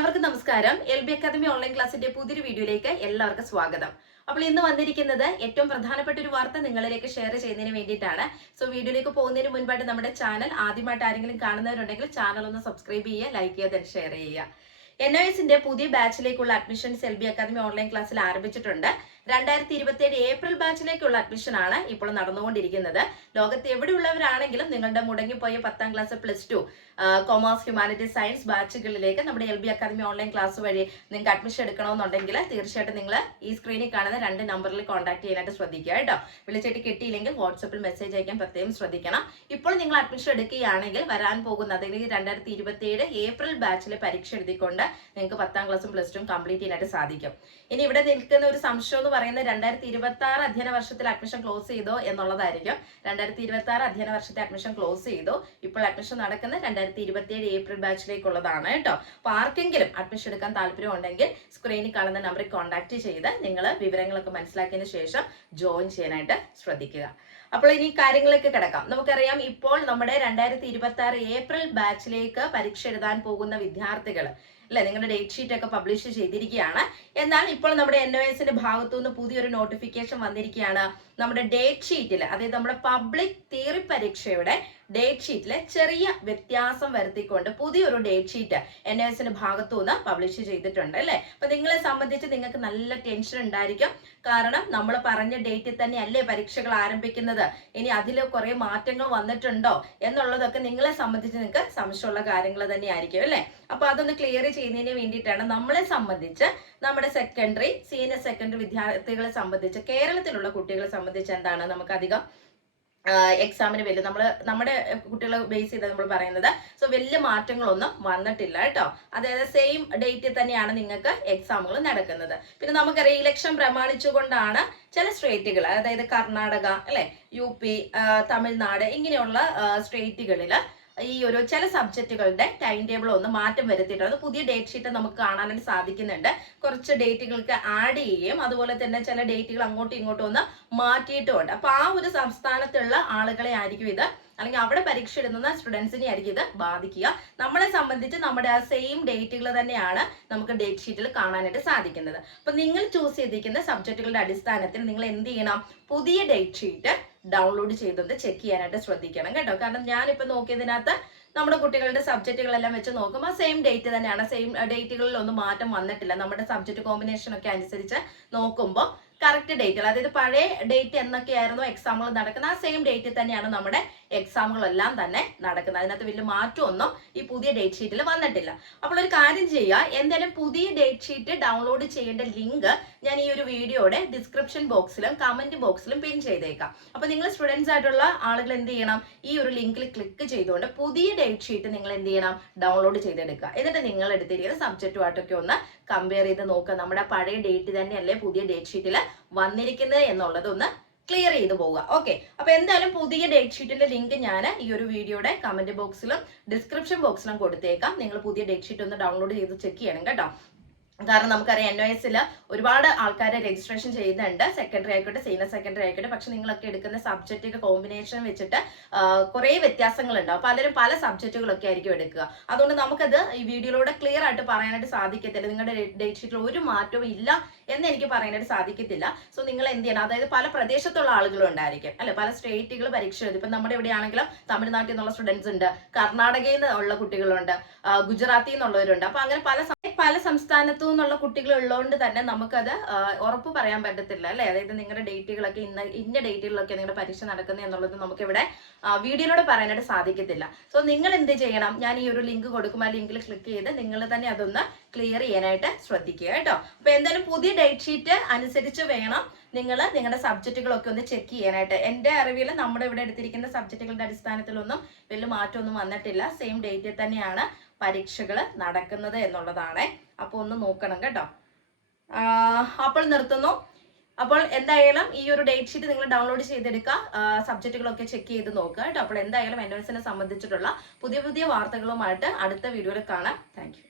എല്ലാവർക്കും നമസ്കാരം. LB academy online ക്ലാസിന്റെ പുതിയൊരു വീഡിയോയിലേക്ക് എല്ലാവർക്കും സ്വാഗതം. അപ്പോൾ ഇന്ന് വന്നിരിക്കുന്നത് ഏറ്റവും പ്രധാനപ്പെട്ട ഒരു വാർത്ത നിങ്ങളിലേക്ക് ഷെയർ ചെയ്യുന്നതിന് വേണ്ടിയിട്ടാണ്. വീഡിയോയിലേക്ക് പോകുന്നതിന് മുൻപായിട്ട് നമ്മുടെ ചാനൽ ആദ്യമായിട്ട് ആരെങ്കിലും കാണുന്നവരുണ്ടെങ്കിൽ ചാനൽ ഒന്ന് സബ്സ്ക്രൈബ് ചെയ്യുക, ലൈക്ക് ചെയ്യുക, ഷെയർ ചെയ്യുക. NOSന്റെ പുതിയ ബാച്ചിലേക്കുള്ള അഡ്മിഷൻസ് LB അക്കാദമി ഓൺലൈൻ ക്ലാസ്സിൽ ആരംഭിച്ചിട്ടുണ്ട്. 2027 ഏപ്രിൽ ബാച്ചിലേക്കുള്ള അഡ്മിഷൻ ആണ് ഇപ്പോൾ നടന്നുകൊണ്ടിരിക്കുന്നത്. ലോകത്ത് എവിടെയുള്ളവരാണെങ്കിലും നിങ്ങളുടെ മുടങ്ങിപ്പോയ 10ാം ക്ലാസ്, +2, കൊമേഴ്സ്, ഹ്യൂമാനിറ്റീസ്, സയൻസ് ബാച്ചുകളിലേക്ക് നമ്മുടെ LB അക്കാദമി ഓൺലൈൻ ക്ലാസ് വഴി നിങ്ങൾക്ക് അഡ്മിഷൻ എടുക്കണമെന്നുണ്ടെങ്കിൽ തീർച്ചയായിട്ടും നിങ്ങൾ ഈ സ്ക്രീനിൽ കാണുന്ന 2 നമ്പറിൽ കോൺടാക്ട് ചെയ്യാനായിട്ട് ശ്രദ്ധിക്കുക കേട്ടോ. വിളിച്ചിട്ട് കിട്ടിയില്ലെങ്കിൽ വാട്സപ്പിൽ മെസ്സേജ് അയക്കാൻ പ്രത്യേകം ശ്രദ്ധിക്കണം. ഇപ്പോൾ നിങ്ങൾ അഡ്മിഷൻ എടുക്കുകയാണെങ്കിൽ വരാൻ പോകുന്ന അതായത് 2027 ഏപ്രിൽ ബാച്ചിലെ പരീക്ഷ എഴുതിക്കൊണ്ട് നിങ്ങൾക്ക് 10ാം ക്ലാസ്സും +2 കംപ്ലീറ്റ് ചെയ്യാനായിട്ട് സാധിക്കും. ഇനി ഇവിടെ നിൽക്കുന്ന ഒരു സംശയം എന്ന് പറയുന്നത് 2026 അധ്യയന വർഷത്തിൽ അഡ്മിഷൻ ക്ലോസ് ചെയ്തോ എന്നുള്ളതായിരിക്കും. 2026 അധ്യയന വർഷത്തെ അഡ്മിഷൻ ക്ലോസ് ചെയ്തു. ഇപ്പോൾ അഡ്മിഷൻ നടക്കുന്ന 2027 ഏപ്രിൽ ബാച്ചിലേക്കുള്ളതാണ് കേട്ടോ. അപ്പോൾ ആർക്കെങ്കിലും അഡ്മിഷൻ എടുക്കാൻ താല്പര്യം ഉണ്ടെങ്കിൽ സ്ക്രീനിൽ കാണുന്ന നമ്പറിൽ കോൺടാക്ട് ചെയ്ത് നിങ്ങൾ വിവരങ്ങളൊക്കെ മനസ്സിലാക്കിയതിന് ശേഷം ജോയിൻ ചെയ്യാനായിട്ട് ശ്രദ്ധിക്കുക. അപ്പോൾ ഇനി കാര്യങ്ങളിലേക്ക് കിടക്കാം. നമുക്കറിയാം ഇപ്പോൾ നമ്മുടെ 2026 ഏപ്രിൽ ബാച്ചിലേക്ക് പരീക്ഷ എഴുതാൻ പോകുന്ന വിദ്യാർത്ഥികൾ അല്ലെ, നിങ്ങളുടെ ഡേറ്റ് ഷീറ്റ് ഒക്കെ പബ്ലിഷ് ചെയ്തിരിക്കുകയാണ്. എന്നാൽ ഇപ്പോൾ നമ്മുടെ NOSന്റെ ഭാഗത്തു നിന്ന് പുതിയൊരു നോട്ടിഫിക്കേഷൻ വന്നിരിക്കുകയാണ്. നമ്മുടെ ഡേറ്റ് ഷീറ്റിൽ, അതായത് നമ്മുടെ പബ്ലിക് തിയറി പരീക്ഷയുടെ ഡേറ്റ് ഷീറ്റിലെ ചെറിയ വ്യത്യാസം വരുത്തിക്കൊണ്ട് പുതിയൊരു ഡേറ്റ് ഷീറ്റ് NOSന്റെ ഭാഗത്തു നിന്ന് പബ്ലിഷ് ചെയ്തിട്ടുണ്ട് അല്ലെ. അപ്പൊ നിങ്ങളെ സംബന്ധിച്ച് നിങ്ങൾക്ക് നല്ല ടെൻഷൻ ഉണ്ടായിരിക്കും. കാരണം നമ്മൾ പറഞ്ഞ ഡേറ്റിൽ തന്നെ അല്ലേ പരീക്ഷകൾ ആരംഭിക്കുന്നത്, ഇനി അതിൽ കുറെ മാറ്റങ്ങൾ വന്നിട്ടുണ്ടോ എന്നുള്ളതൊക്കെ നിങ്ങളെ സംബന്ധിച്ച് നിങ്ങൾക്ക് സംശയമുള്ള കാര്യങ്ങൾ തന്നെ ആയിരിക്കും അല്ലെ. അപ്പൊ അതൊന്ന് ക്ലിയർ ചെയ്യുന്നതിന് വേണ്ടിയിട്ടാണ് നമ്മളെ സംബന്ധിച്ച്, നമ്മുടെ സെക്കൻഡറി, സീനിയർ സെക്കൻഡറി വിദ്യാർത്ഥികളെ സംബന്ധിച്ച്, കേരളത്തിലുള്ള കുട്ടികളെ സംബന്ധിച്ച് എന്താണ് നമുക്ക് അധികം എക്സാമിന് വലിയ നമ്മുടെ കുട്ടികളെ ബേസ് ചെയ്ത് നമ്മൾ പറയുന്നത് വലിയ മാറ്റങ്ങളൊന്നും വന്നിട്ടില്ല കേട്ടോ. അതായത് സെയിം ഡേറ്റിൽ തന്നെയാണ് നിങ്ങൾക്ക് എക്സാമുകൾ നടക്കുന്നത്. പിന്നെ നമുക്കറിയാം ഇലക്ഷൻ പ്രമാണിച്ചുകൊണ്ടാണ് ചില സ്റ്റേറ്റുകൾ, അതായത് കർണാടക അല്ലെ, UP, തമിഴ്നാട് ഇങ്ങനെയുള്ള സ്റ്റേറ്റുകളിൽ ഈ ഒരു ചില സബ്ജക്റ്റുകളുടെ ടൈം ടേബിൾ ഒന്ന് മാറ്റം വരുത്തിയിട്ടുണ്ട്. പുതിയ ഡേറ്റ് ഷീറ്റ് നമുക്ക് കാണാനായിട്ട് സാധിക്കുന്നുണ്ട്. കുറച്ച് ഡേറ്റുകൾക്ക് ആഡ് ചെയ്യുകയും അതുപോലെ തന്നെ ചില ഡേറ്റുകൾ അങ്ങോട്ടും ഇങ്ങോട്ടും ഒന്ന് മാറ്റിയിട്ടുമുണ്ട്. അപ്പൊ ആ ഒരു സംസ്ഥാനത്തുള്ള ആളുകളെ ആയിരിക്കും ഇത്, അല്ലെങ്കിൽ അവിടെ പരീക്ഷ എഴുതുന്ന സ്റ്റുഡൻസിനെ ആയിരിക്കും ഇത് ബാധിക്കുക. നമ്മളെ സംബന്ധിച്ച് നമ്മുടെ ആ സെയിം ഡേറ്റുകൾ തന്നെയാണ് നമുക്ക് ഡേറ്റ് ഷീറ്റിൽ കാണാനായിട്ട് സാധിക്കുന്നത്. അപ്പൊ നിങ്ങൾ ചൂസ് ചെയ്തിരിക്കുന്ന സബ്ജക്റ്റുകളുടെ അടിസ്ഥാനത്തിൽ നിങ്ങൾ എന്ത് ചെയ്യണം, പുതിയ ഡേറ്റ് ഷീറ്റ് ഡൗൺലോഡ് ചെയ്തത് ചെക്ക് ചെയ്യാനായിട്ട് ശ്രദ്ധിക്കണം കേട്ടോ. കാരണം ഞാനിപ്പോൾ നോക്കിയതിനകത്ത് നമ്മുടെ കുട്ടികളുടെ സബ്ജക്റ്റുകളെല്ലാം വെച്ച് നോക്കുമ്പോൾ സെയിം ഡേറ്റ് തന്നെയാണ്, സെയിം ഡേറ്റുകളിൽ ഒന്നും മാറ്റം വന്നിട്ടില്ല. നമ്മുടെ സബ്ജക്ട് കോമ്പിനേഷൻ ഒക്കെ അനുസരിച്ച് നോക്കുമ്പോൾ കറക്റ്റ് ഡേറ്റുകൾ, അതായത് പഴയ ഡേറ്റ് എന്നൊക്കെയായിരുന്നു എക്സാമുകൾ നടക്കുന്നത്, ആ സെയിം ഡേറ്റിൽ തന്നെയാണ് നമ്മുടെ എക്സാമുകളെല്ലാം തന്നെ നടക്കുന്നത്. അതിനകത്ത് വലിയ മാറ്റമൊന്നും ഈ പുതിയ ഡേറ്റ് ഷീറ്റിൽ വന്നിട്ടില്ല. അപ്പോൾ ഒരു കാര്യം ചെയ്യുക, എന്തായാലും പുതിയ ഡേറ്റ് ഷീറ്റ് ഡൗൺലോഡ് ചെയ്യേണ്ട ലിങ്ക് ഞാൻ ഈ ഒരു വീഡിയോയുടെ ഡിസ്ക്രിപ്ഷൻ ബോക്സിലും കമന്റ് ബോക്സിലും പിൻ ചെയ്തേക്കാം. അപ്പോൾ നിങ്ങൾ സ്റ്റുഡൻസ് ആയിട്ടുള്ള ആളുകൾ എന്ത് ചെയ്യണം, ഈ ഒരു ലിങ്കിൽ ക്ലിക്ക് ചെയ്തുകൊണ്ട് പുതിയ ഡേറ്റ് ഷീറ്റ് നിങ്ങൾ എന്ത് ചെയ്യണം, ഡൗൺലോഡ് ചെയ്തെടുക്കുക. എന്നിട്ട് നിങ്ങൾ എടുത്തിരിക്കുന്ന സബ്ജക്റ്റുമായിട്ടൊക്കെ ഒന്ന് കമ്പയർ ചെയ്ത് നോക്കുക. നമ്മുടെ പഴയ ഡേറ്റ് തന്നെയല്ലേ പുതിയ ഡേറ്റ് ഷീറ്റിൽ വന്നിരിക്കുന്നത് എന്നുള്ളത് ഒന്ന് ക്ലിയർ ചെയ്ത് പോവുക. ഓക്കെ, അപ്പൊ എന്തായാലും പുതിയ ഡേറ്റ് ഷീറ്റിന്റെ ലിങ്ക് ഞാൻ ഈ ഒരു വീഡിയോയുടെ കമന്റ് ബോക്സിലും ഡിസ്ക്രിപ്ഷൻ ബോക്സിലും കൊടുത്തേക്കാം. നിങ്ങൾ പുതിയ ഡേറ്റ് ഷീറ്റ് ഒന്ന് ഡൗൺലോഡ് ചെയ്ത് ചെക്ക് ചെയ്യണം കേട്ടോ. കാരണം നമുക്കറിയാം NOSൽ ഒരുപാട് ആൾക്കാരെ രജിസ്ട്രേഷൻ ചെയ്യുന്നുണ്ട്, സെക്കൻഡറി ആയിക്കോട്ടെ, സീനിയർ സെക്കൻഡറി ആയിക്കോട്ടെ. പക്ഷെ നിങ്ങളൊക്കെ എടുക്കുന്ന സബ്ജക്റ്റ് കോമ്പിനേഷൻ വെച്ചിട്ട് കുറെ വ്യത്യാസങ്ങളുണ്ടാവും. പലരും പല സബ്ജക്റ്റുകളൊക്കെ ആയിരിക്കും എടുക്കുക. അതുകൊണ്ട് നമുക്കത് ഈ വീഡിയോയിലൂടെ ക്ലിയർ ആയിട്ട് പറയാനായിട്ട് സാധിക്കത്തില്ല. നിങ്ങളുടെ ഡേറ്റ് ഷീറ്റിൽ ഒരു മാറ്റവും ഇല്ല എന്ന് എനിക്ക് പറയാനായിട്ട് സാധിക്കത്തില്ല. നിങ്ങൾ എന്ത് ചെയ്യണം, അതായത് പല പ്രദേശത്തുള്ള ആളുകളും ഉണ്ടായിരിക്കും അല്ലെ, പല സ്റ്റേറ്റുകൾ പരീക്ഷ എഴുതി. ഇപ്പം നമ്മുടെ എവിടെയാണെങ്കിലും തമിഴ്നാട്ടിൽ നിന്നുള്ള സ്റ്റുഡൻസ് ഉണ്ട്, കർണാടകയിൽ നിന്നുള്ള കുട്ടികളുണ്ട്, ഗുജറാത്തിൽ നിന്നുള്ളവരുണ്ട്. അപ്പൊ അങ്ങനെ പല സംസ്ഥാനത്തു നിന്നുള്ള കുട്ടികൾ ഉള്ളതുകൊണ്ട് തന്നെ നമുക്കത് ഉറപ്പ് പറയാൻ പറ്റത്തില്ല അല്ലെ. അതായത് നിങ്ങളുടെ ഡേറ്റുകളൊക്കെ ഇന്ന ഡേറ്റുകളിലൊക്കെ നിങ്ങളുടെ പരീക്ഷ നടക്കുന്നത് എന്നുള്ളത് നമുക്ക് ഇവിടെ വീഡിയോയിലൂടെ പറയാനായിട്ട് സാധിക്കത്തില്ല. നിങ്ങൾ എന്ത് ചെയ്യണം, ഞാൻ ഈ ഒരു ലിങ്ക് കൊടുക്കും, ആ ലിങ്കിൽ ക്ലിക്ക് ചെയ്ത് നിങ്ങൾ തന്നെ അതൊന്ന് ക്ലിയർ ചെയ്യാനായിട്ട് ശ്രദ്ധിക്കുക കേട്ടോ. അപ്പൊ എന്തായാലും പുതിയ ഡേറ്റ് ഷീറ്റ് അനുസരിച്ച് വേണം നിങ്ങൾ നിങ്ങളുടെ സബ്ജക്റ്റുകളൊക്കെ ഒന്ന് ചെക്ക് ചെയ്യാനായിട്ട്. എൻ്റെ അറിവിൽ നമ്മുടെ ഇവിടെ എടുത്തിരിക്കുന്ന സബ്ജക്റ്റുകളുടെ അടിസ്ഥാനത്തിലൊന്നും വലിയ മാറ്റമൊന്നും വന്നിട്ടില്ല. സെയിം ഡേറ്റിൽ തന്നെയാണ് പരീക്ഷകൾ നടക്കുന്നത് എന്നുള്ളതാണ്. അപ്പോൾ ഒന്ന് നോക്കണം കേട്ടോ. അപ്പോൾ നിർത്തുന്നു. അപ്പോൾ എന്തായാലും ഈ ഒരു ഡേറ്റ് ഷീറ്റ് നിങ്ങൾ ഡൗൺലോഡ് ചെയ്തെടുക്കുക, സബ്ജക്റ്റുകളൊക്കെ ചെക്ക് ചെയ്ത് നോക്കുക കേട്ടോ. അപ്പോൾ എന്തായാലും NOSനെ സംബന്ധിച്ചിട്ടുള്ള പുതിയ പുതിയ വാർത്തകളുമായിട്ട് അടുത്ത വീഡിയോയിൽ കാണാം. Thank you.